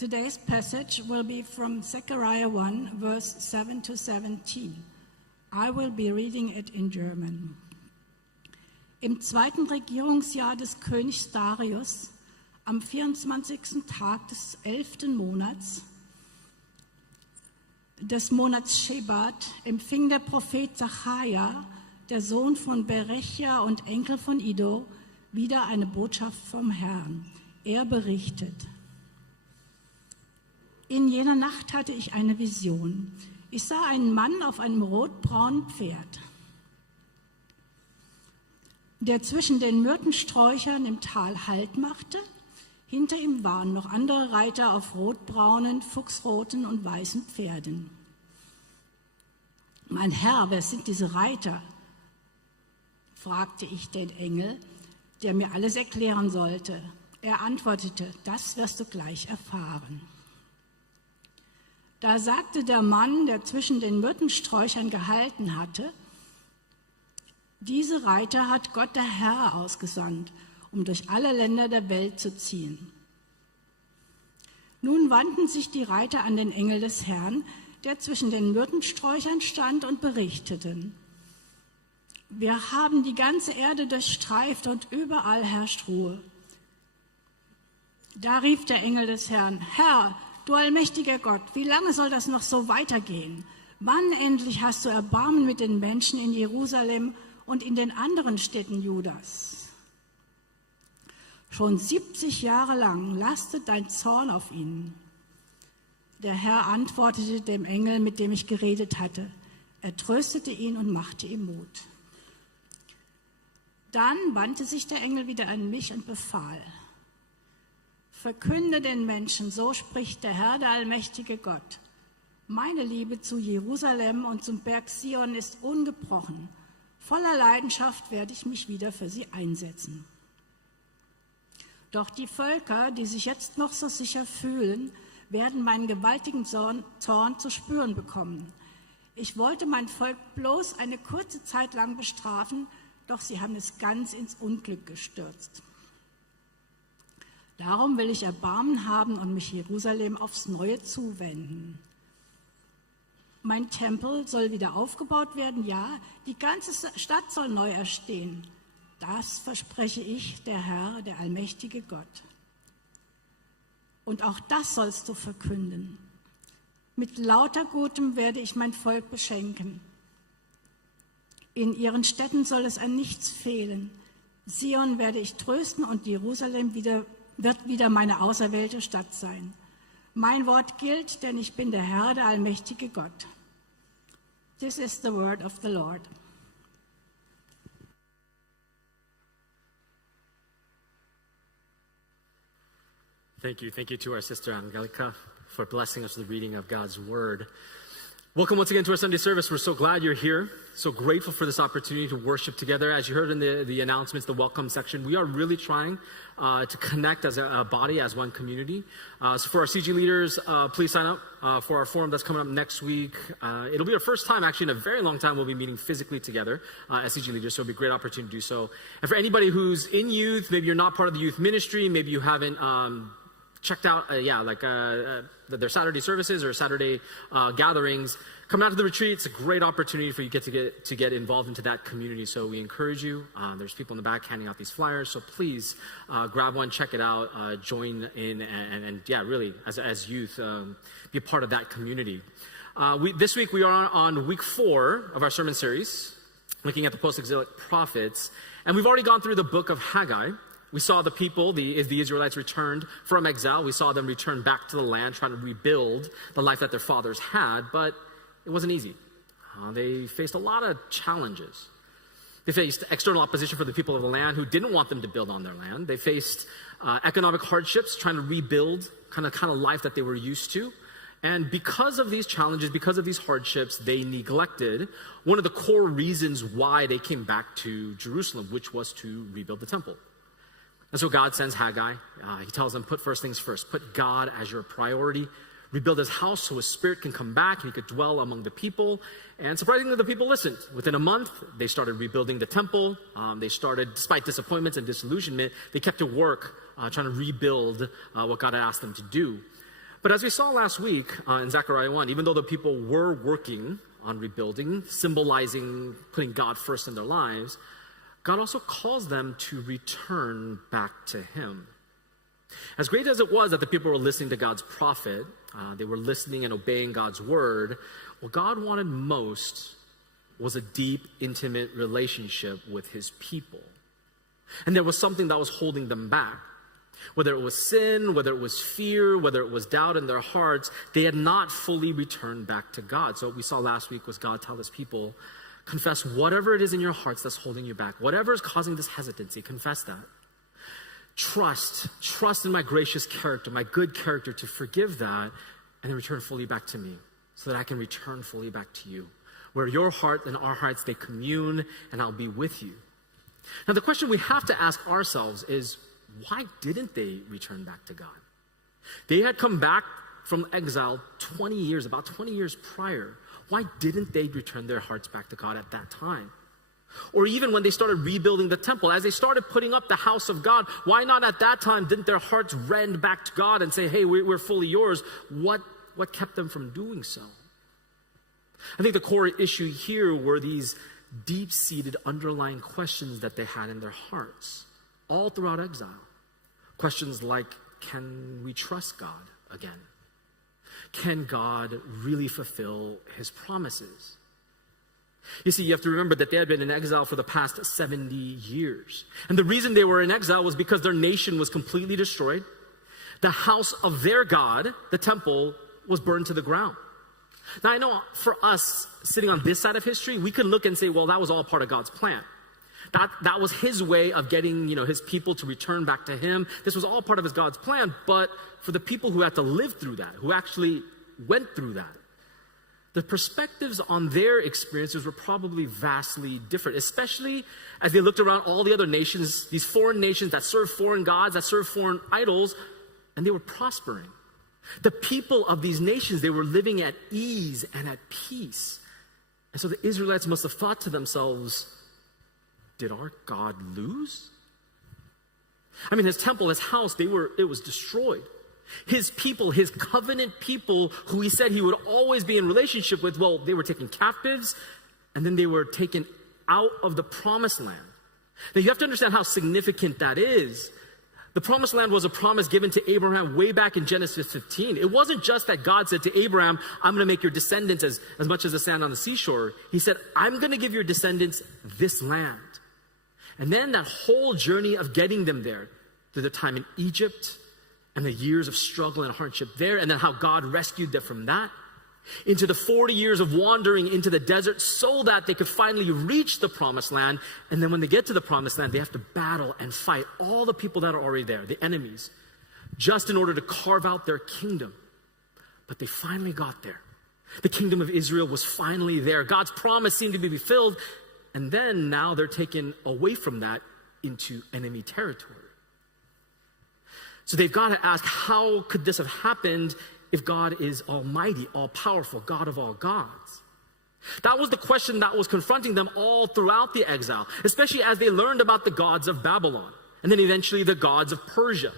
Today's passage will be from Zechariah 1, verse 7 to 17. I will be reading it in German. Im zweiten Regierungsjahr des Königs Darius, am 24. Tag des 11. Monats, des Monats Shebat, empfing der Prophet Zechariah, der Sohn von Berechia und Enkel von Iddo, wieder eine Botschaft vom Herrn. Er berichtet: In jener Nacht hatte ich eine Vision. Ich sah einen Mann auf einem rotbraunen Pferd, der zwischen den Myrtensträuchern im Tal Halt machte. Hinter ihm waren noch andere Reiter auf rotbraunen, fuchsroten und weißen Pferden. Mein Herr, wer sind diese Reiter? Fragte ich den Engel, der mir alles erklären sollte. Er antwortete: Das wirst du gleich erfahren. Da sagte der Mann, der zwischen den Myrtensträuchern gehalten hatte: Diese Reiter hat Gott der Herr ausgesandt, um durch alle Länder der Welt zu ziehen. Nun wandten sich die Reiter an den Engel des Herrn, der zwischen den Myrtensträuchern stand, und berichteten: Wir haben die ganze Erde durchstreift und überall herrscht Ruhe. Da rief der Engel des Herrn: Herr, du allmächtiger Gott, wie lange soll das noch so weitergehen? Wann endlich hast du Erbarmen mit den Menschen in Jerusalem und in den anderen Städten Judas? Schon 70 Jahre lang lastet dein Zorn auf ihnen. Der Herr antwortete dem Engel, mit dem ich geredet hatte. Er tröstete ihn und machte ihm Mut. Dann wandte sich der Engel wieder an mich und befahl: Verkünde den Menschen, so spricht der Herr, der allmächtige Gott. Meine Liebe zu Jerusalem und zum Berg Zion ist ungebrochen. Voller Leidenschaft werde ich mich wieder für sie einsetzen. Doch die Völker, die sich jetzt noch so sicher fühlen, werden meinen gewaltigen Zorn zu spüren bekommen. Ich wollte mein Volk bloß eine kurze Zeit lang bestrafen, doch sie haben es ganz ins Unglück gestürzt. Darum will ich Erbarmen haben und mich Jerusalem aufs Neue zuwenden. Mein Tempel soll wieder aufgebaut werden, ja, die ganze Stadt soll neu erstehen. Das verspreche ich, der Herr, der allmächtige Gott. Und auch das sollst du verkünden. Mit lauter Gutem werde ich mein Volk beschenken. In ihren Städten soll es an nichts fehlen. Zion werde ich trösten und Jerusalem wird wieder meine auserwählte Stadt sein. Mein Wort gilt, denn ich bin der Herr, der allmächtige Gott. This is the word of the Lord. Thank you. Thank you to our sister Angelica for blessing us with the reading of God's word. Welcome once again to our Sunday service. We're so glad you're here. So grateful for this opportunity to worship together. As you heard in the announcements, the welcome section, we are really trying to connect as a body, as one community. So for our CG leaders, please sign up for our forum that's coming up next week. It'll be our first time, actually, in a very long time, we'll be meeting physically together as CG leaders, so it'll be a great opportunity to do so. And for anybody who's in youth, maybe you're not part of the youth ministry, maybe you haven't checked out, their Saturday services or Saturday gatherings, come out to the retreat. It's a great opportunity for you to get involved into that community. So we encourage you. There's people in the back handing out these flyers. So please grab one, check it out, join in, and really, as youth, be a part of that community. This week we are on week 4 of our sermon series, looking at the post-exilic prophets, and we've already gone through the book of Haggai. We saw the people, the Israelites returned from exile. We saw them return back to the land, trying to rebuild the life that their fathers had, but it wasn't easy. They faced a lot of challenges. They faced external opposition from the people of the land who didn't want them to build on their land. They faced economic hardships, trying to rebuild kind of life that they were used to. And because of these challenges, because of these hardships, they neglected one of the core reasons why they came back to Jerusalem, which was to rebuild the temple. And so God sends Haggai. He tells them, put first things first. Put God as your priority. Rebuild his house so his spirit can come back and he could dwell among the people. And surprisingly, the people listened. Within a month, they started rebuilding the temple. They started, despite disappointments and disillusionment, they kept to work trying to rebuild what God had asked them to do. But as we saw last week in Zechariah 1, even though the people were working on rebuilding, symbolizing putting God first in their lives, God also calls them to return back to him. As great as it was that the people were listening to God's prophet, they were listening and obeying God's word, what God wanted most was a deep, intimate relationship with his people. And there was something that was holding them back. Whether it was sin, whether it was fear, whether it was doubt in their hearts, they had not fully returned back to God. So what we saw last week was God tell his people, confess whatever it is in your hearts that's holding you back. Whatever is causing this hesitancy, confess that. Trust in my gracious character, my good character to forgive that, and then return fully back to me so that I can return fully back to you. Where your heart and our hearts, they commune, and I'll be with you. Now the question we have to ask ourselves is, why didn't they return back to God? They had come back from exile about 20 years prior. Why didn't they return their hearts back to God at that time? Or even when they started rebuilding the temple, as they started putting up the house of God, why not at that time didn't their hearts rend back to God and say, hey, we're fully yours? What kept them from doing so? I think the core issue here were these deep-seated underlying questions that they had in their hearts all throughout exile. Questions like, can we trust God again? Can God really fulfill his promises? You see, you have to remember that they had been in exile for the past 70 years. And the reason they were in exile was because their nation was completely destroyed. The house of their God, the temple, was burned to the ground. Now, I know for us, sitting on this side of history, we could look and say, well, that was all part of God's plan. That was his way of getting, his people to return back to him. This was all part of God's plan. But for the people who had to live through that, who actually went through that, the perspectives on their experiences were probably vastly different, especially as they looked around all the other nations, these foreign nations that serve foreign gods, that serve foreign idols, and they were prospering. The people of these nations, they were living at ease and at peace. And so the Israelites must have thought to themselves, did our God lose? I mean, his temple, his house, it was destroyed. His people, his covenant people, who he said he would always be in relationship with, well, they were taken captives, and then they were taken out of the promised land. Now, you have to understand how significant that is. The promised land was a promise given to Abraham way back in Genesis 15. It wasn't just that God said to Abraham, I'm going to make your descendants as much as the sand on the seashore. He said, I'm going to give your descendants this land. And then that whole journey of getting them there, through the time in Egypt and the years of struggle and hardship there, and then how God rescued them from that, into the 40 years of wandering into the desert so that they could finally reach the promised land. And then when they get to the promised land, they have to battle and fight all the people that are already there, the enemies, just in order to carve out their kingdom. But they finally got there. The kingdom of Israel was finally there. God's promise seemed to be fulfilled. And then now they're taken away from that into enemy territory. So they've got to ask, how could this have happened if God is almighty, all-powerful, God of all gods? That was the question that was confronting them all throughout the exile, especially as they learned about the gods of Babylon and then eventually the gods of Persia.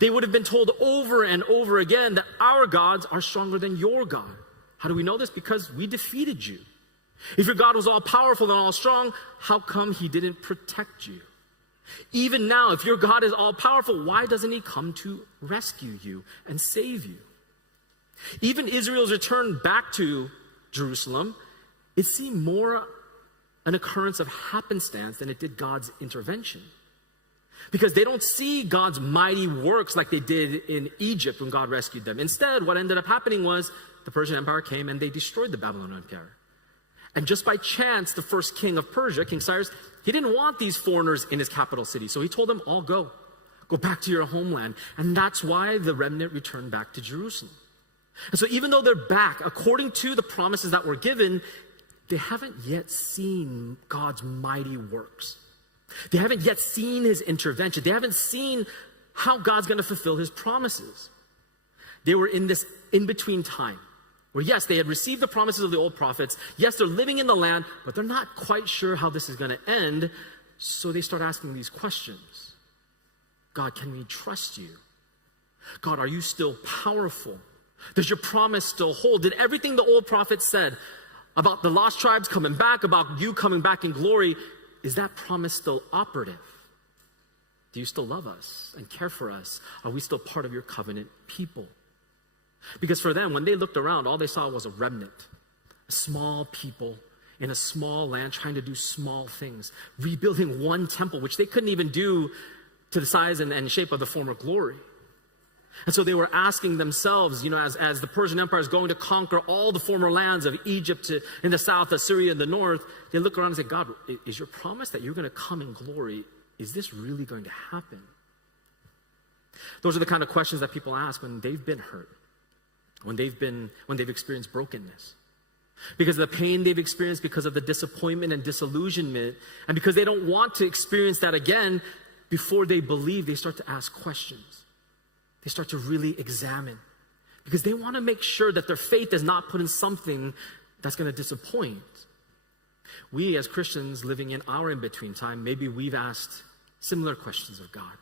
They would have been told over and over again that our gods are stronger than your God. How do we know this? Because we defeated you. If your God was all-powerful and all-strong, how come he didn't protect you? Even now, if your God is all-powerful, why doesn't he come to rescue you and save you? Even Israel's return back to Jerusalem, it seemed more an occurrence of happenstance than it did God's intervention. Because they don't see God's mighty works like they did in Egypt when God rescued them. Instead, what ended up happening was the Persian Empire came and they destroyed the Babylonian Empire. And just by chance, the first king of Persia, King Cyrus, he didn't want these foreigners in his capital city. So he told them, all go back to your homeland. And that's why the remnant returned back to Jerusalem. And so even though they're back, according to the promises that were given, they haven't yet seen God's mighty works. They haven't yet seen his intervention. They haven't seen how God's going to fulfill his promises. They were in this in-between time where, yes, they had received the promises of the old prophets. Yes, they're living in the land, but they're not quite sure how this is going to end. So they start asking these questions. God, can we trust you? God, are you still powerful? Does your promise still hold? Did everything the old prophets said about the lost tribes coming back, about you coming back in glory, is that promise still operative? Do you still love us and care for us? Are we still part of your covenant people? Because for them, when they looked around, all they saw was a remnant, a small people in a small land trying to do small things, rebuilding one temple, which they couldn't even do to the size and shape of the former glory. And so they were asking themselves, as the Persian Empire is going to conquer all the former lands of Egypt in the south, Assyria in the north, they look around and say, God, is your promise that you're going to come in glory, is this really going to happen? Those are the kind of questions that people ask when they've been hurt, when they've experienced brokenness. Because of the pain they've experienced, because of the disappointment and disillusionment, and because they don't want to experience that again, before they believe, they start to ask questions. They start to really examine, because they want to make sure that their faith is not put in something that's going to disappoint. We as Christians living in our in-between time, maybe we've asked similar questions of God.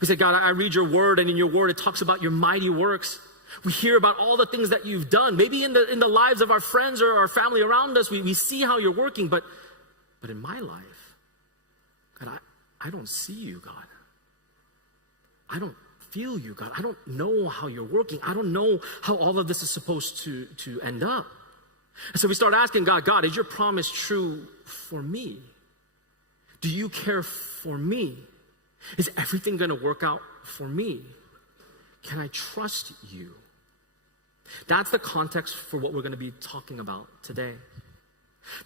We say, God, I read your word, and in your word it talks about your mighty works. We hear about all the things that you've done. Maybe in the lives of our friends or our family around us, we see how you're working, but in my life, God, I don't see you, God. I don't feel you, God. I don't know how you're working. I don't know how all of this is supposed to end up. And so we start asking God, is your promise true for me? Do you care for me? Is everything going to work out for me? Can I trust you? That's the context for what we're going to be talking about today.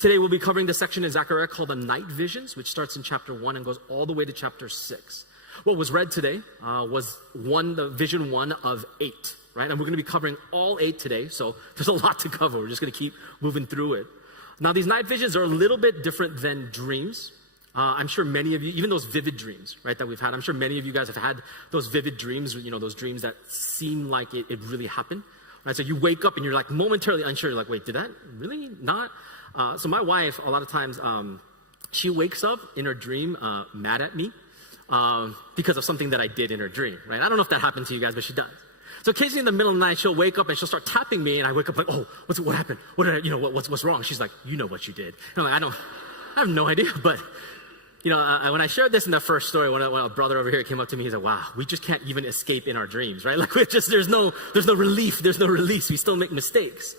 Today we'll be covering the section in Zechariah called the night visions, which starts in chapter 1 and goes all the way to chapter 6. What was read today was the vision 1 of 8, right? And we're going to be covering all 8 today, so there's a lot to cover. We're just going to keep moving through it. Now, these night visions are a little bit different than dreams. I'm sure many of you, even those vivid dreams, right, that we've had, I'm sure many of you guys have had those vivid dreams, those dreams that seem like it really happened. Right? So you wake up and you're like momentarily unsure. You're like, wait, did that really not? So my wife, a lot of times, she wakes up in her dream mad at me because of something that I did in her dream, right? I don't know if that happened to you guys, but she does. So occasionally in the middle of the night, she'll wake up and she'll start tapping me, and I wake up like, oh, what happened? What did what's wrong? She's like, you know what you did. And I'm like, I have no idea, but when I shared this in the first story, when a brother over here came up to me, he's like, wow, we just can't even escape in our dreams, right? Like there's no relief, there's no release. We still make mistakes.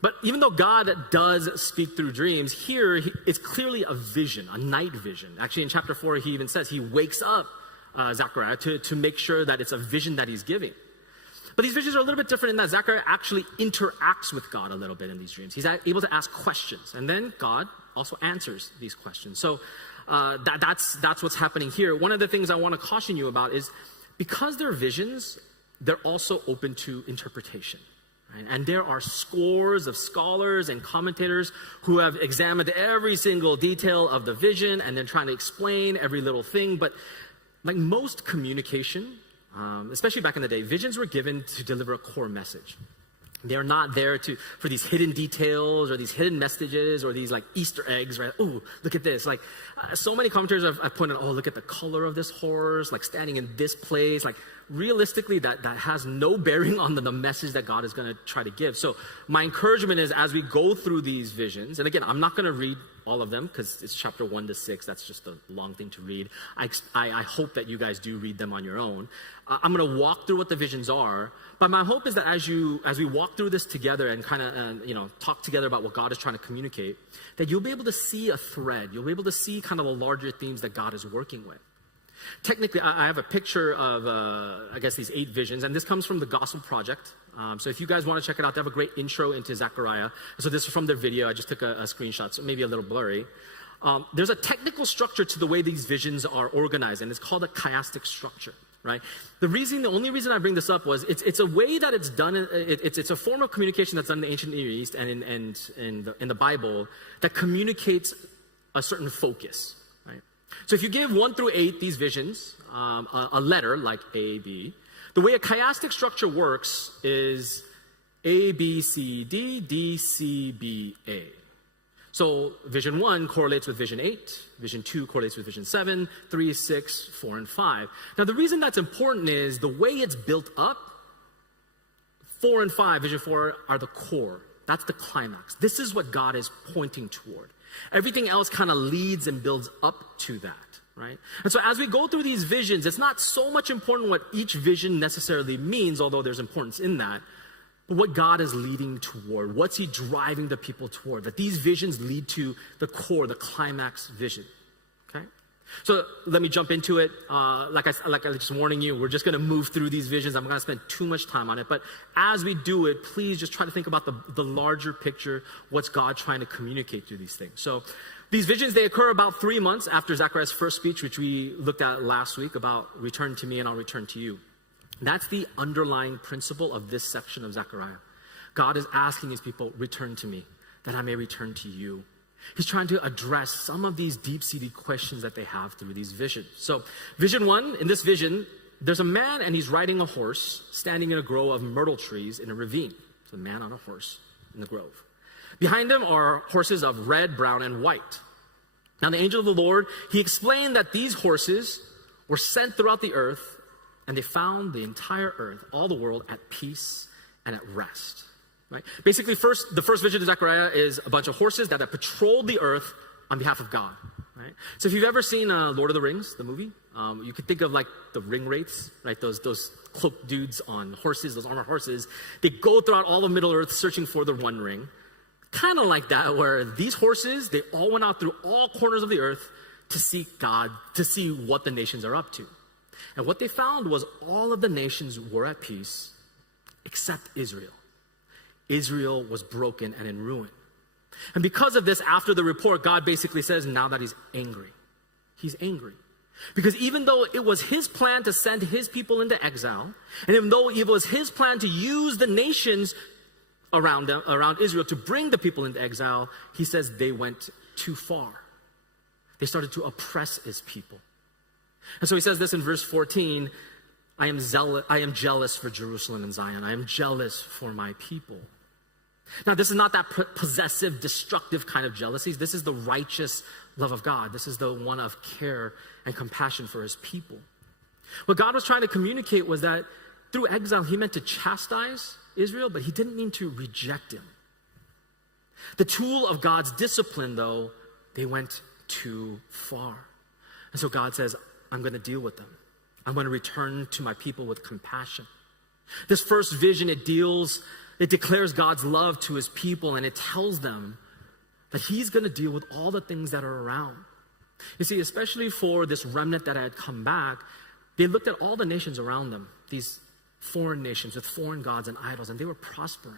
But even though God does speak through dreams, here it's clearly a vision, a night vision. Actually, in chapter 4, he even says he wakes up Zechariah to make sure that it's a vision that he's giving. But these visions are a little bit different in that Zechariah actually interacts with God a little bit in these dreams. He's able to ask questions, and then God also answers these questions. So that's what's happening here. One of the things I want to caution you about is because they're visions, they're also open to interpretation. Right? And there are scores of scholars and commentators who have examined every single detail of the vision and then trying to explain every little thing. But like most communication, especially back in the day, visions were given to deliver a core message. They're not there for these hidden details or these hidden messages or these like Easter eggs, right? Oh, look at this. Like so many commentators have pointed out, oh, look at the color of this horse, like standing in this place. Like realistically, that has no bearing on the message that God is going to try to give. So my encouragement is as we go through these visions, and again, I'm not going to read all of them because it's chapter 1 to 6. That's just a long thing to read. I hope that you guys do read them on your own. I'm going to walk through what the visions are, but my hope is that as we walk through this together and kind of talk together about what God is trying to communicate, that you'll be able to see a thread. You'll be able to see kind of the larger themes that God is working with. Technically, I have a picture of, these 8 visions, and this comes from the Gospel Project. So if you guys want to check it out, they have a great intro into Zechariah. So this is from their video. I just took a screenshot, so maybe a little blurry. There's a technical structure to the way these visions are organized, and it's called a chiastic structure, right? The only reason I bring this up was it's a way that it's done. It's a form of communication that's done in the ancient Near East and in the Bible that communicates a certain focus. So if you give 1 through 8 these visions, a letter like A, B, the way a chiastic structure works is A, B, C, D, D, C, B, A. So vision 1 correlates with vision 8, vision 2 correlates with vision 7, 3, 6, 4, and 5. Now the reason that's important is the way it's built up 4 and 5, vision 4, are the core. That's the climax. This is what God is pointing toward. Everything else kind of leads and builds up to that, right? And so as we go through these visions, it's not so much important what each vision necessarily means, although there's importance in that, but what God is leading toward. What's he driving the people toward? That these visions lead to the core, the climax vision, okay? So let me jump into it. Like I was just warning you, we're just going to move through these visions. I'm not going to spend too much time on it. But as we do it, please just try to think about the larger picture. What's God trying to communicate through these things? So these visions, they occur about 3 months after Zechariah's first speech, which we looked at last week about return to me and I'll return to you. That's the underlying principle of this section of Zechariah. God is asking his people, return to me, that I may return to you. He's trying to address some of these deep-seated questions that they have through these visions. So vision 1, in this vision, there's a man and he's riding a horse standing in a grove of myrtle trees in a ravine. So a man on a horse in the grove. Behind him are horses of red, brown, and white. Now the angel of the Lord, he explained that these horses were sent throughout the earth and they found the entire earth, all the world, at peace and at rest. Right? Basically, the first vision of Zechariah is a bunch of horses that have patrolled the earth on behalf of God. Right? So if you've ever seen Lord of the Rings, the movie, you could think of like the ring wraiths, right? Those cloaked dudes on horses, those armored horses. They go throughout all of Middle Earth searching for the One Ring. Kind of like that, where these horses, they all went out through all corners of the earth to seek God, to see what the nations are up to. And what they found was all of the nations were at peace except Israel. Israel was broken and in ruin. And because of this, after the report, God basically says now that he's angry. He's angry. Because even though it was his plan to send his people into exile, and even though it was his plan to use the nations around Israel to bring the people into exile, he says they went too far. They started to oppress his people. And so he says this in verse 14, I am jealous for Jerusalem and Zion. I am jealous for my people. Now, this is not that possessive, destructive kind of jealousy. This is the righteous love of God. This is the one of care and compassion for his people. What God was trying to communicate was that through exile, he meant to chastise Israel, but he didn't mean to reject him. The tool of God's discipline, though, they went too far. And so God says, I'm going to deal with them. I'm going to return to my people with compassion. This first vision, it declares God's love to his people, and it tells them that he's going to deal with all the things that are around. You see, especially for this remnant that had come back, they looked at all the nations around them, these foreign nations with foreign gods and idols, and they were prospering.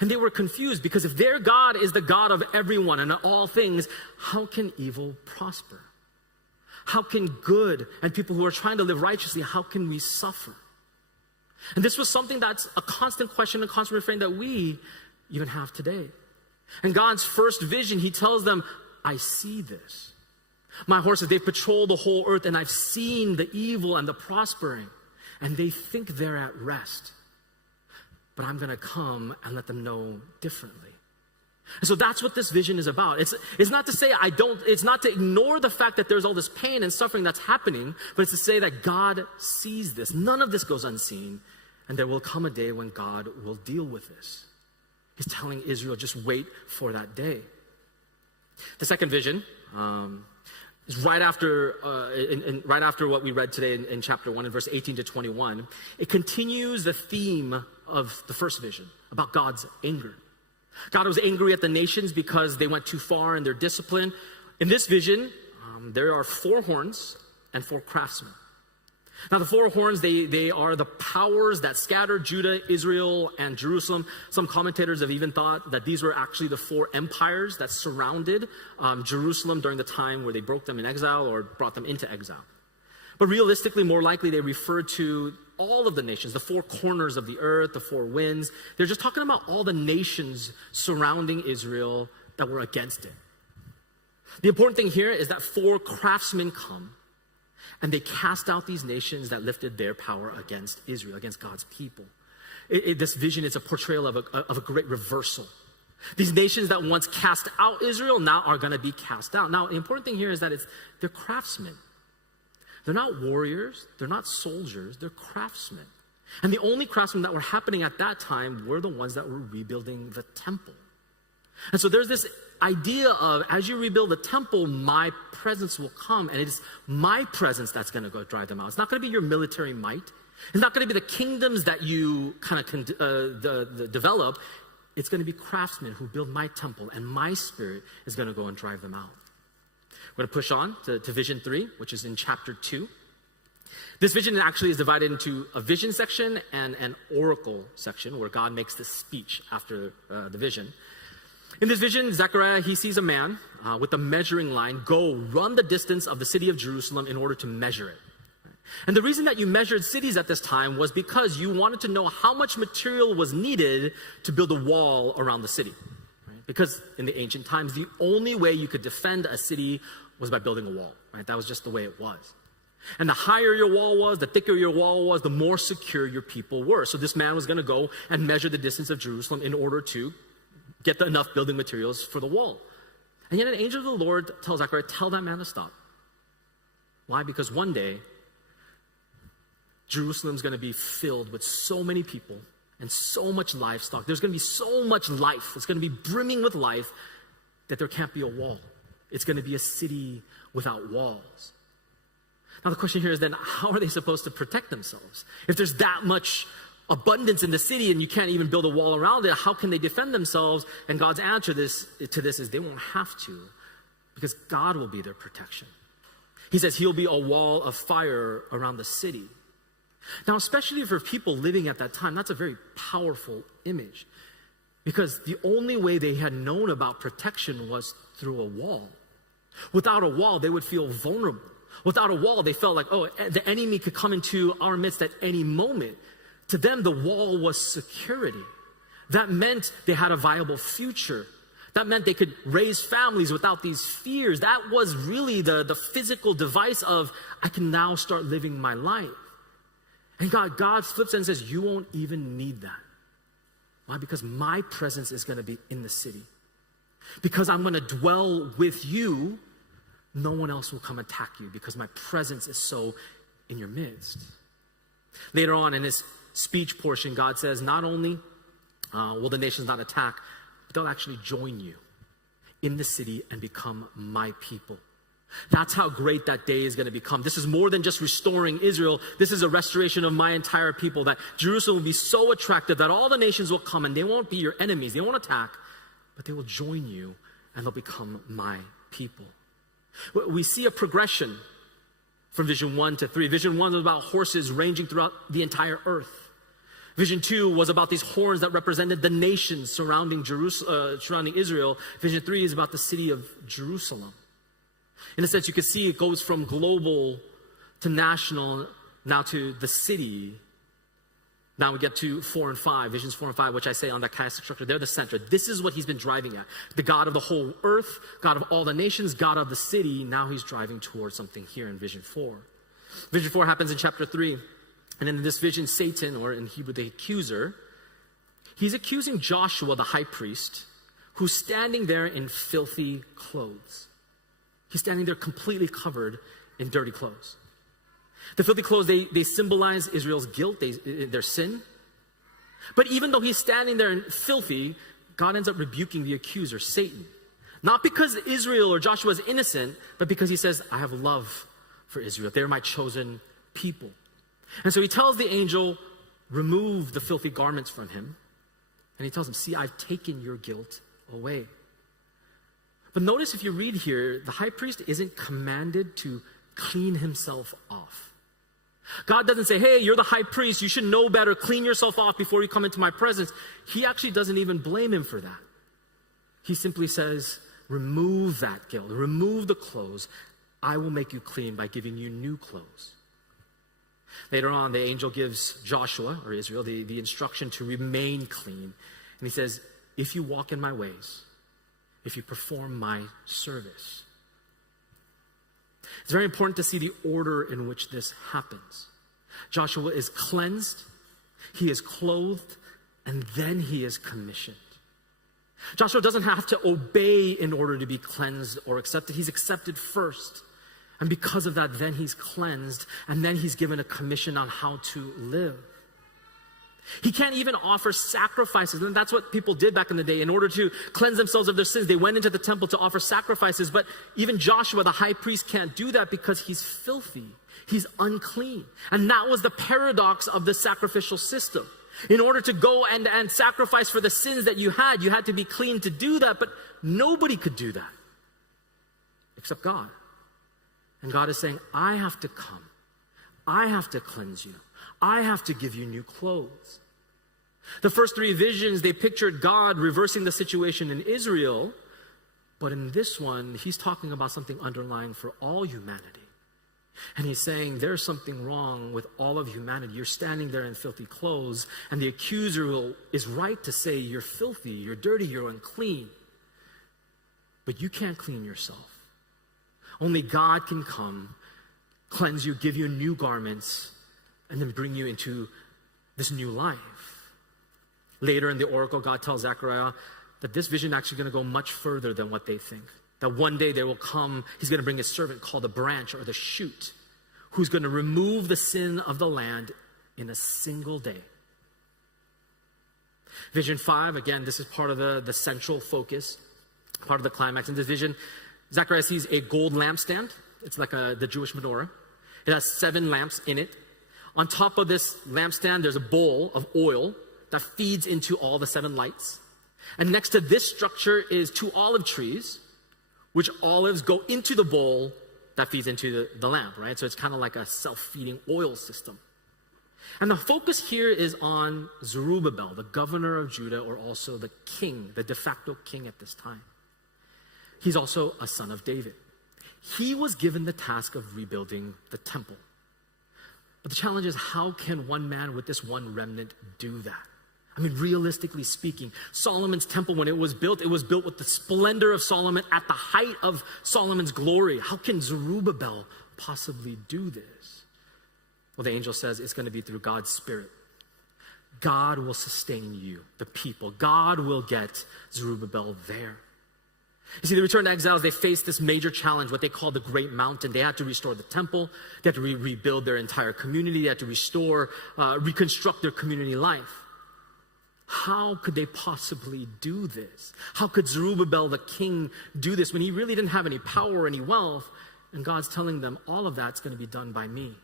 And they were confused because if their God is the God of everyone and all things, how can evil prosper? How can good and people who are trying to live righteously, how can we suffer? And this was something that's a constant question, a constant refrain that we even have today. And God's first vision, he tells them, I see this. My horses, they've patrolled the whole earth and I've seen the evil and the prospering. And they think they're at rest. But I'm going to come and let them know differently. And so that's what this vision is about. It's not to say it's not to ignore the fact that there's all this pain and suffering that's happening, but it's to say that God sees this. None of this goes unseen. And there will come a day when God will deal with this. He's telling Israel, just wait for that day. The second vision is right after what we read today in chapter 1 in verse 18 to 21. It continues the theme of the first vision about God's anger. God was angry at the nations because they went too far in their discipline. In this vision, there are 4 horns and 4 craftsmen. Now the 4 horns, they are the powers that scattered Judah, Israel, and Jerusalem. Some commentators have even thought that these were actually the 4 empires that surrounded Jerusalem during the time where they broke them in exile or brought them into exile. But realistically, more likely, they refer to all of the nations, the 4 corners of the earth, the 4 winds. They're just talking about all the nations surrounding Israel that were against it. The important thing here is that 4 craftsmen come and they cast out these nations that lifted their power against Israel, against God's people. This vision is a portrayal of a great reversal. These nations that once cast out Israel now are going to be cast out. Now, the important thing here is that they're craftsmen. They're not warriors. They're not soldiers. They're craftsmen. And the only craftsmen that were happening at that time were the ones that were rebuilding the temple. And so there's this idea of, as you rebuild the temple, my presence will come, and it is my presence that's going to go drive them out. It's not going to be your military might. It's not going to be the kingdoms that you kind of develop. It's going to be craftsmen who build my temple, and my spirit is going to go and drive them out. We're going to push on to vision 3, which is in chapter 2. This vision actually is divided into a vision section and an oracle section, where God makes this speech after the vision. In this vision, Zechariah, he sees a man with a measuring line go run the distance of the city of Jerusalem in order to measure it. And the reason that you measured cities at this time was because you wanted to know how much material was needed to build a wall around the city. Right? Because in the ancient times, the only way you could defend a city was by building a wall. Right? That was just the way it was. And the higher your wall was, the thicker your wall was, the more secure your people were. So this man was going to go and measure the distance of Jerusalem in order to get enough building materials for the wall. And yet an angel of the Lord tells Zechariah, tell that man to stop. Why? Because one day, Jerusalem's going to be filled with so many people and so much livestock. There's going to be so much life. It's going to be brimming with life that there can't be a wall. It's going to be a city without walls. Now the question here is then, how are they supposed to protect themselves? If there's that much abundance in the city and you can't even build a wall around it, how can they defend themselves? And God's answer to this is they won't have to, because God will be their protection. He says he'll be a wall of fire around the city. Now, especially for people living at that time, that's a very powerful image, because the only way they had known about protection was through a wall. Without a wall, they would feel vulnerable. Without a wall, they felt like, oh, the enemy could come into our midst at any moment. To them, the wall was security. That meant they had a viable future. That meant they could raise families without these fears. That was really the physical device of, I can now start living my life. And God flips and says, you won't even need that. Why? Because my presence is going to be in the city. Because I'm going to dwell with you, no one else will come attack you, because my presence is so in your midst. Later on in his speech portion, God says, not only will the nations not attack, but they'll actually join you in the city and become my people. That's how great that day is going to become. This is more than just restoring Israel. This is a restoration of my entire people, that Jerusalem will be so attractive that all the nations will come, and they won't be your enemies. They won't attack, but they will join you and they'll become my people. We see a progression from vision 1 to 3. Vision 1 was about horses ranging throughout the entire earth. Vision 2 was about these horns that represented the nations surrounding Israel. Vision 3 is about the city of Jerusalem. In a sense, you can see it goes from global to national, now to the city. Now we get to 4 and 5, visions 4 and 5, which I say on that chiastic structure, they're the center. This is what he's been driving at. The God of the whole earth, God of all the nations, God of the city. Now he's driving towards something here in vision 4. Vision 4 happens in chapter 3. And in this vision, Satan, or in Hebrew, the accuser, he's accusing Joshua, the high priest, who's standing there in filthy clothes. He's standing there completely covered in dirty clothes. The filthy clothes, they symbolize Israel's guilt, their sin. But even though he's standing there in filthy, God ends up rebuking the accuser, Satan. Not because Israel or Joshua is innocent, but because he says, I have love for Israel. They're my chosen people. And so he tells the angel, remove the filthy garments from him. And he tells him, see, I've taken your guilt away. But notice if you read here, the high priest isn't commanded to clean himself off. God doesn't say, hey, you're the high priest, you should know better, clean yourself off before you come into my presence. He actually doesn't even blame him for that. He simply says, remove that guilt, remove the clothes. I will make you clean by giving you new clothes. Later on, the angel gives Joshua, or Israel, the instruction to remain clean. And he says, if you walk in my ways, if you perform my service. It's very important to see the order in which this happens. Joshua is cleansed, he is clothed, and then he is commissioned. Joshua doesn't have to obey in order to be cleansed or accepted. He's accepted first. And because of that, then he's cleansed, and then he's given a commission on how to live. He can't even offer sacrifices. And that's what people did back in the day. In order to cleanse themselves of their sins, they went into the temple to offer sacrifices. But even Joshua, the high priest, can't do that because he's filthy. He's unclean. And that was the paradox of the sacrificial system. In order to go and sacrifice for the sins that you had to be clean to do that. But nobody could do that except God. And God is saying, I have to come. I have to cleanse you. I have to give you new clothes. The first three visions, they pictured God reversing the situation in Israel. But in this one, he's talking about something underlying for all humanity. And he's saying there's something wrong with all of humanity. You're standing there in filthy clothes, and the accuser is right to say you're filthy, you're dirty, you're unclean. But you can't clean yourself. Only God can come, cleanse you, give you new garments, and then bring you into this new life. Later in the oracle, God tells Zechariah that this vision actually going to go much further than what they think. That one day there will come, he's going to bring his servant called the branch or the shoot, who's going to remove the sin of the land in a single day. Vision 5, again, this is part of the central focus, part of the climax. In this vision, Zechariah sees a gold lampstand. It's like the Jewish menorah. It has 7 lamps in it. On top of this lampstand, there's a bowl of oil that feeds into all the 7 lights. And next to this structure is 2 olive trees, which olives go into the bowl that feeds into the lamp, right? So it's kind of like a self-feeding oil system. And the focus here is on Zerubbabel, the governor of Judah, or also the king, the de facto king at this time. He's also a son of David. He was given the task of rebuilding the temple. But the challenge is, how can one man with this one remnant do that? I mean, realistically speaking, Solomon's temple, when it was built with the splendor of Solomon at the height of Solomon's glory. How can Zerubbabel possibly do this? Well, the angel says it's going to be through God's Spirit. God will sustain you, the people. God will get Zerubbabel there. You see, the returned exiles, they faced this major challenge, what they call the Great Mountain. They had to restore the temple. They had to rebuild their entire community. They had to reconstruct their community life. How could they possibly do this? How could Zerubbabel, the king, do this when he really didn't have any power or any wealth? And God's telling them, all of that's going to be done by me.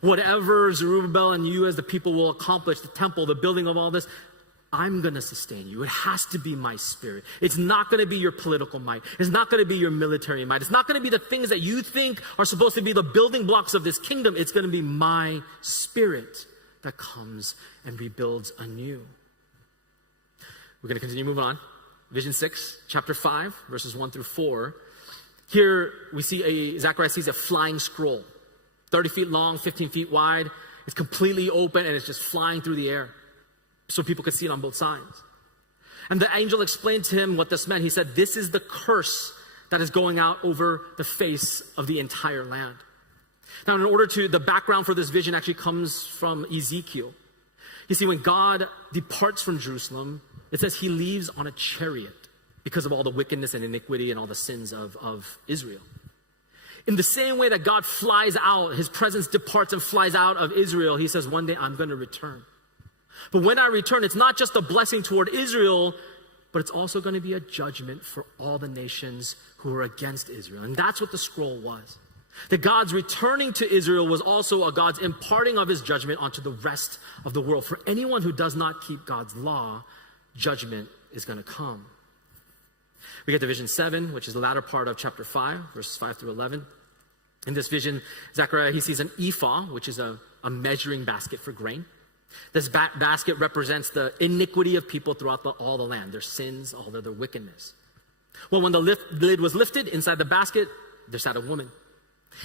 Whatever Zerubbabel and you as the people will accomplish, the temple, the building of all this, I'm going to sustain you. It has to be my Spirit. It's not going to be your political might. It's not going to be your military might. It's not going to be the things that you think are supposed to be the building blocks of this kingdom. It's going to be my Spirit that comes and rebuilds anew. We're going to continue moving on. Vision 6, chapter 5, verses 1 through 4. Here we see Zechariah sees a flying scroll, 30 feet long, 15 feet wide. It's completely open and it's just flying through the air, so people could see it on both sides. And the angel explained to him what this meant. He said, this is the curse that is going out over the face of the entire land. Now, the background for this vision actually comes from Ezekiel. You see, when God departs from Jerusalem, it says he leaves on a chariot because of all the wickedness and iniquity and all the sins of Israel. In the same way that God flies out, his presence departs and flies out of Israel, he says, one day I'm going to return. But when I return, it's not just a blessing toward Israel, but it's also going to be a judgment for all the nations who are against Israel. And that's what the scroll was. That God's returning to Israel was also God's imparting of his judgment onto the rest of the world. For anyone who does not keep God's law, judgment is going to come. We get to vision 7, which is the latter part of chapter 5, verses 5 through 11. In this vision, Zechariah, he sees an ephah, which is a measuring basket for grain. This basket represents the iniquity of people throughout all the land, their sins, all their wickedness. Well, when the lid was lifted, inside the basket, there sat a woman.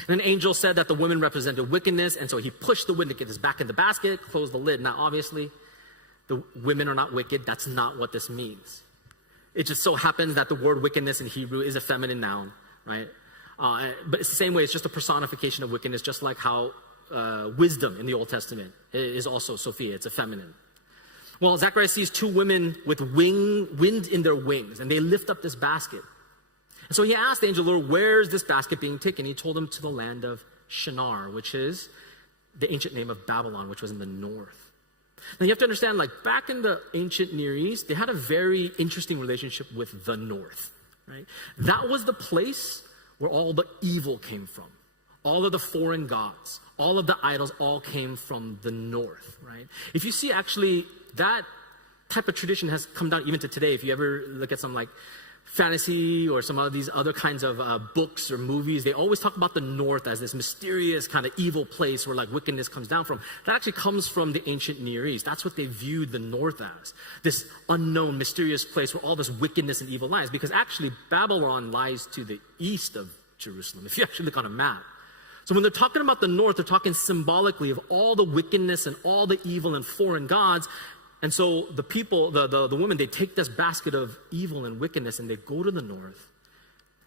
And an angel said that the woman represented wickedness, and so he pushed the wickedness back in the basket, closed the lid. Now, obviously, the women are not wicked. That's not what this means. It just so happens that the word wickedness in Hebrew is a feminine noun, right? But it's the same way. It's just a personification of wickedness, just like how wisdom in the Old Testament is also Sophia. It's a feminine. Well, Zechariah sees 2 women with wind in their wings, and they lift up this basket. And so he asked the angel, Lord, where's this basket being taken? He told him to the land of Shinar, which is the ancient name of Babylon, which was in the north. Now you have to understand, like back in the ancient Near East, they had a very interesting relationship with the north, right? That was the place where all the evil came from. All of the foreign gods, all of the idols all came from the north, right? If you see actually that type of tradition has come down even to today. If you ever look at some like fantasy or some of these other kinds of books or movies, they always talk about the north as this mysterious kind of evil place where like wickedness comes down from. That actually comes from the ancient Near East. That's what they viewed the north as, this unknown, mysterious place where all this wickedness and evil lies, because actually Babylon lies to the east of Jerusalem, if you actually look on a map. So when they're talking about the north, they're talking symbolically of all the wickedness and all the evil and foreign gods. And so the people, the women, they take this basket of evil and wickedness and they go to the north.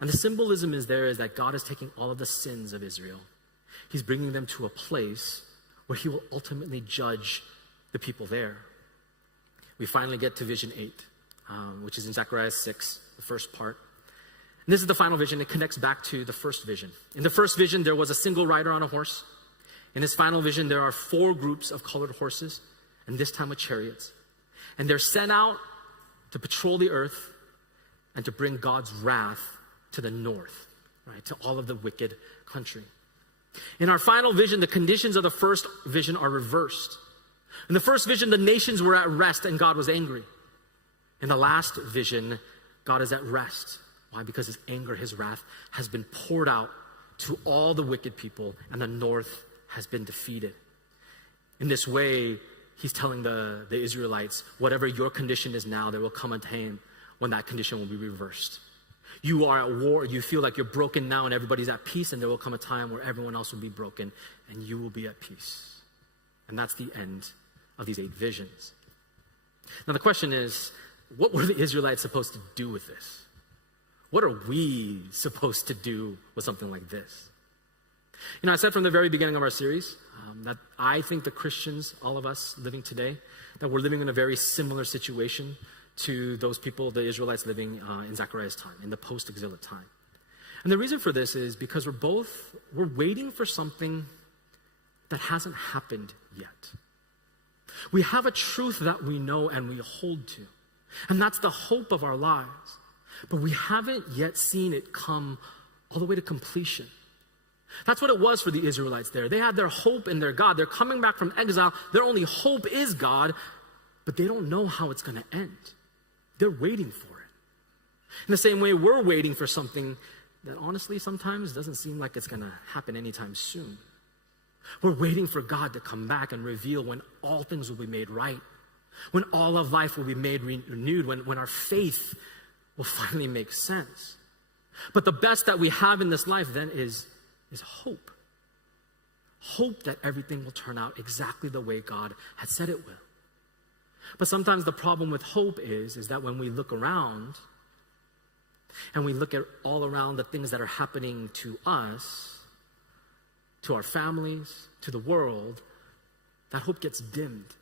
And the symbolism is that God is taking all of the sins of Israel. He's bringing them to a place where he will ultimately judge the people there. We finally get to vision 8, which is in Zechariah 6, the first part. And this is the final vision. It connects back to the first vision. In the first vision, there was a single rider on a horse. In this final vision, there are 4 groups of colored horses, and this time with chariots. And they're sent out to patrol the earth and to bring God's wrath to the north, right, to all of the wicked country. In our final vision, the conditions of the first vision are reversed. In the first vision, the nations were at rest and God was angry. In the last vision, God is at rest. Why? Because his anger, his wrath has been poured out to all the wicked people and the north has been defeated. In this way, he's telling the Israelites, whatever your condition is now, there will come a time when that condition will be reversed. You are at war, you feel like you're broken now and everybody's at peace, and there will come a time where everyone else will be broken and you will be at peace. And that's the end of these 8 visions. Now the question is, what were the Israelites supposed to do with this? What are we supposed to do with something like this? You know, I said from the very beginning of our series that I think the Christians, all of us living today, that we're living in a very similar situation to those people, the Israelites living in Zechariah's time, in the post-exilic time. And the reason for this is because we're waiting for something that hasn't happened yet. We have a truth that we know and we hold to, and that's the hope of our lives. But we haven't yet seen it come all the way to completion. That's what it was for the Israelites there. They had their hope in their God. They're coming back from exile. Their only hope is God, but they don't know how it's going to end. They're waiting for it. In the same way, we're waiting for something that honestly sometimes doesn't seem like it's going to happen anytime soon. We're waiting for God to come back and reveal when all things will be made right, when all of life will be made renewed, when our faith will finally make sense. But the best that we have in this life then is hope. Hope that everything will turn out exactly the way God had said it will. But sometimes the problem with hope is that when we look around and we look at all around the things that are happening to us, to our families, to the world, that hope gets dimmed.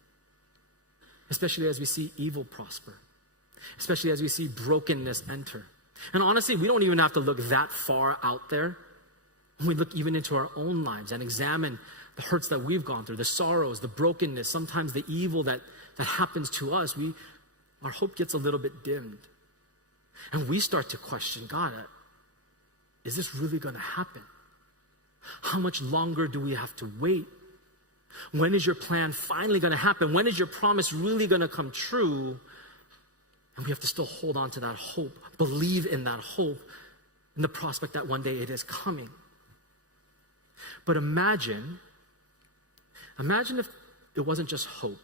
Especially as we see evil prosper. Especially as we see brokenness enter. And honestly, we don't even have to look that far out there. When we look even into our own lives and examine the hurts that we've gone through, the sorrows, the brokenness, sometimes the evil that happens to us, our hope gets a little bit dimmed. And we start to question, God, is this really going to happen? How much longer do we have to wait? When is your plan finally going to happen? When is your promise really going to come true? And we have to still hold on to that hope, believe in that hope, in the prospect that one day it is coming. But imagine if it wasn't just hope.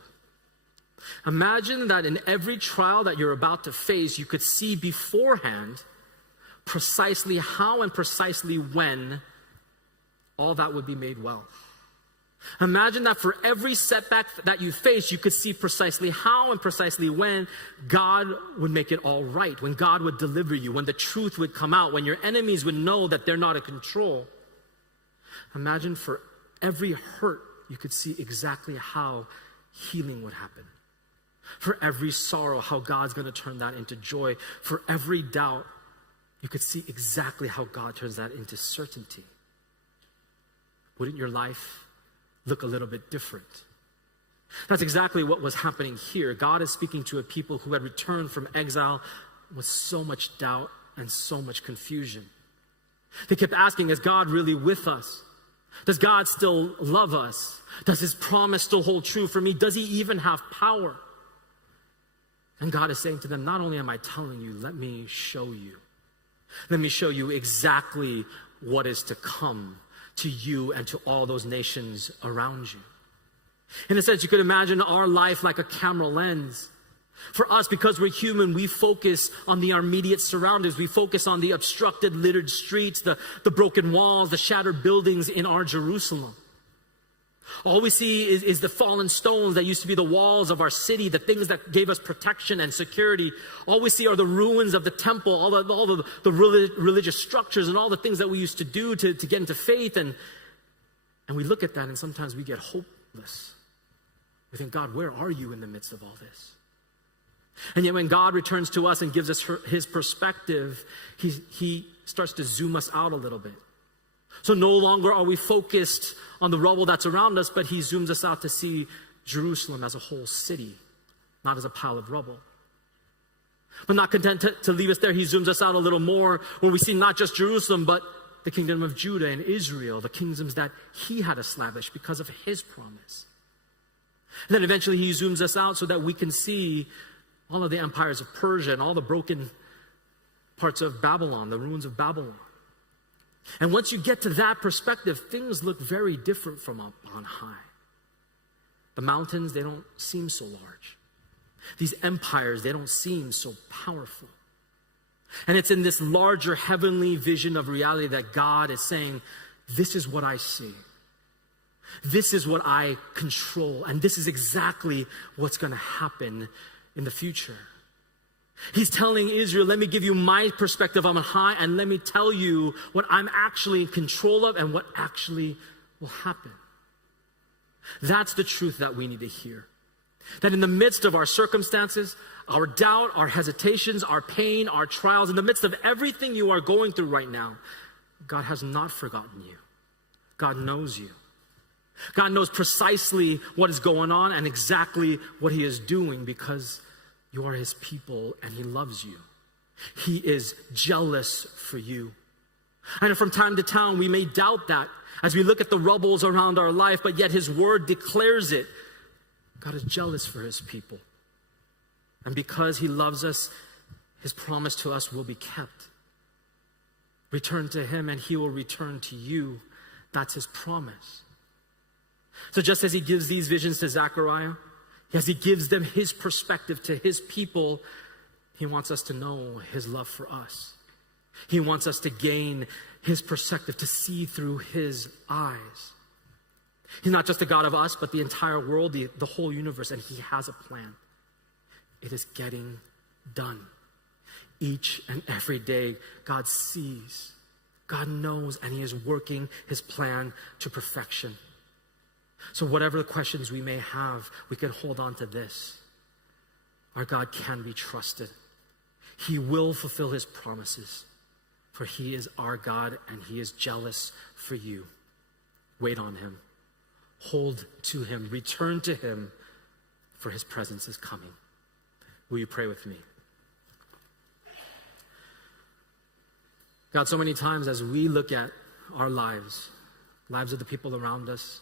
Imagine that in every trial that you're about to face, you could see beforehand precisely how and precisely when all that would be made well. Imagine that for every setback that you face, you could see precisely how and precisely when God would make it all right, when God would deliver you, when the truth would come out, when your enemies would know that they're not in control. Imagine for every hurt, you could see exactly how healing would happen. For every sorrow, how God's going to turn that into joy. For every doubt, you could see exactly how God turns that into certainty. Wouldn't your life look a little bit different? That's exactly what was happening here. God is speaking to a people who had returned from exile with so much doubt and so much confusion. They kept asking, is God really with us? Does God still love us? Does his promise still hold true for me? Does he even have power? And God is saying to them, not only am I telling you, let me show you. Let me show you exactly what is to come to you and to all those nations around you. In a sense, you could imagine our life like a camera lens. For us, because we're human, we focus on the immediate surroundings. We focus on the obstructed, littered streets, the broken walls, the shattered buildings in our Jerusalem. All we see is the fallen stones that used to be the walls of our city, the things that gave us protection and security. All we see are the ruins of the temple, all the religious structures and all the things that we used to do to get into faith. And we look at that and sometimes we get hopeless. We think, God, where are you in the midst of all this? And yet when God returns to us and gives us his perspective, he starts to zoom us out a little bit. So no longer are we focused on the rubble that's around us, but he zooms us out to see Jerusalem as a whole city, not as a pile of rubble. But not content to leave us there, he zooms us out a little more when we see not just Jerusalem, but the kingdom of Judah and Israel, the kingdoms that he had established because of his promise. And then eventually he zooms us out so that we can see all of the empires of Persia and all the broken parts of Babylon, the ruins of Babylon. And once you get to that perspective, things look very different from up on high. The mountains, they don't seem so large. These empires, they don't seem so powerful. And it's in this larger heavenly vision of reality that God is saying, this is what I see. This is what I control. And this is exactly what's going to happen in the future. He's telling Israel, let me give you my perspective on high, and let me tell you what I'm actually in control of and what actually will happen. That's the truth that we need to hear. That in the midst of our circumstances, our doubt, our hesitations, our pain, our trials, in the midst of everything you are going through right now, God has not forgotten you. God knows you. God knows precisely what is going on and exactly what he is doing because you are his people and he loves you. He is jealous for you. And from time to time, we may doubt that as we look at the rubbles around our life, but yet his word declares it. God is jealous for his people. And because he loves us, his promise to us will be kept. Return to him and he will return to you. That's his promise. So just as he gives these visions to Zechariah, as he gives them his perspective to his people, he wants us to know his love for us. He wants us to gain his perspective, to see through his eyes. He's not just the God of us, but the entire world, the whole universe, and he has a plan. It is getting done. Each and every day, God sees, God knows, and he is working his plan to perfection. So whatever the questions we may have, we can hold on to this. Our God can be trusted. He will fulfill his promises, for he is our God and he is jealous for you. Wait on him. Hold to him. Return to him, for his presence is coming. Will you pray with me? God, so many times as we look at our lives of the people around us,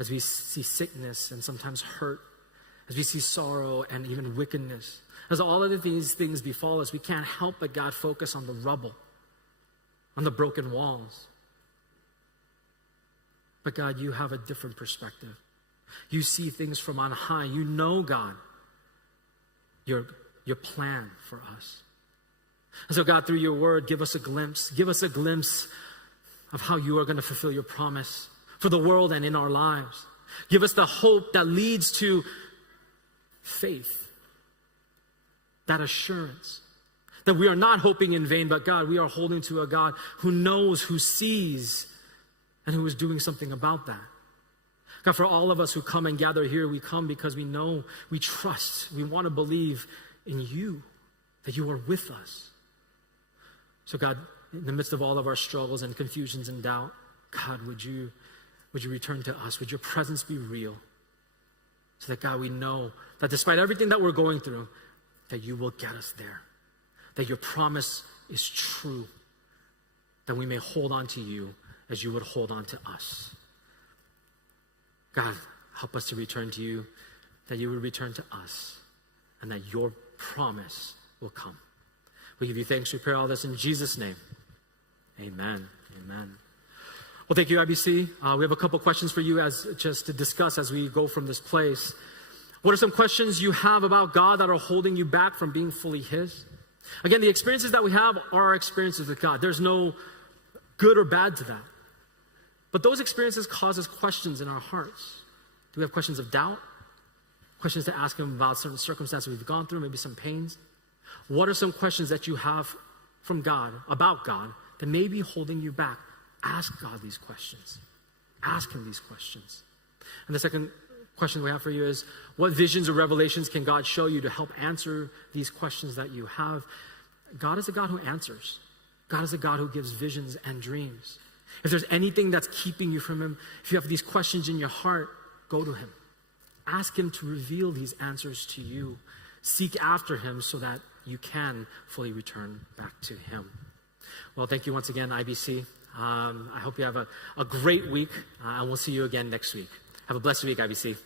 as we see sickness and sometimes hurt, as we see sorrow and even wickedness, as all of these things befall us, we can't help but, God, focus on the rubble, on the broken walls. But God, you have a different perspective. You see things from on high. You know, God, your plan for us. And so, God, through your word, give us a glimpse of how you are going to fulfill your promise for the world and in our lives. Give us the hope that leads to faith, that assurance that we are not hoping in vain, but God, we are holding to a God who knows, who sees, and who is doing something about that. God, for all of us who come and gather here, we come because we know, we trust, we want to believe in you, that you are with us. So God, in the midst of all of our struggles and confusions and doubt, God, would you return to us? Would your presence be real? so that, God, we know that despite everything that we're going through, that you will get us there, that your promise is true, that we may hold on to you as you would hold on to us. God, help us to return to you, that you would return to us, and that your promise will come. We give you thanks. We pray all this in Jesus' name. Amen. Amen. Well, thank you, IBC. We have a couple questions for you just to discuss as we go from this place. What are some questions you have about God that are holding you back from being fully His? Again, the experiences that we have are our experiences with God. There's no good or bad to that. But those experiences cause us questions in our hearts. Do we have questions of doubt? Questions to ask Him about certain circumstances we've gone through, maybe some pains? What are some questions that you have from God, about God, that may be holding you back? Ask God these questions. Ask Him these questions. And the second question we have for you is, what visions or revelations can God show you to help answer these questions that you have? God is a God who answers. God is a God who gives visions and dreams. If there's anything that's keeping you from Him, if you have these questions in your heart, go to Him. Ask Him to reveal these answers to you. Seek after Him so that you can fully return back to Him. Well, thank you once again, IBC. I hope you have a great week, and we'll see you again next week. Have a blessed week, IBC.